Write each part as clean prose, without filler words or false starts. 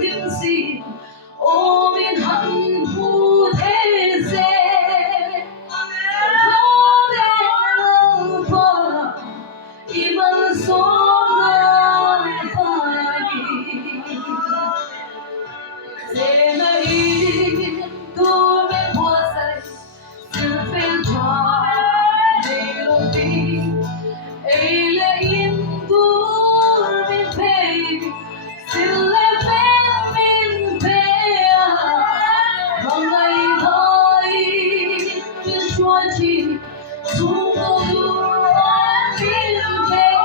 hiểm gì ôm in hận thù thế gian có đêm qua iman sona pagi Denai tu me puasai silfen tra melodi ele in tu min pei sille fen min pea mangai hai shua chi sung tu min pei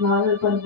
Lalpan